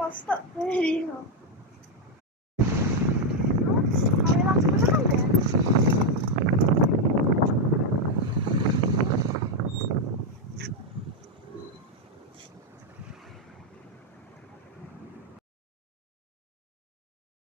I'll stop the video. What? Are we allowed to put it on there?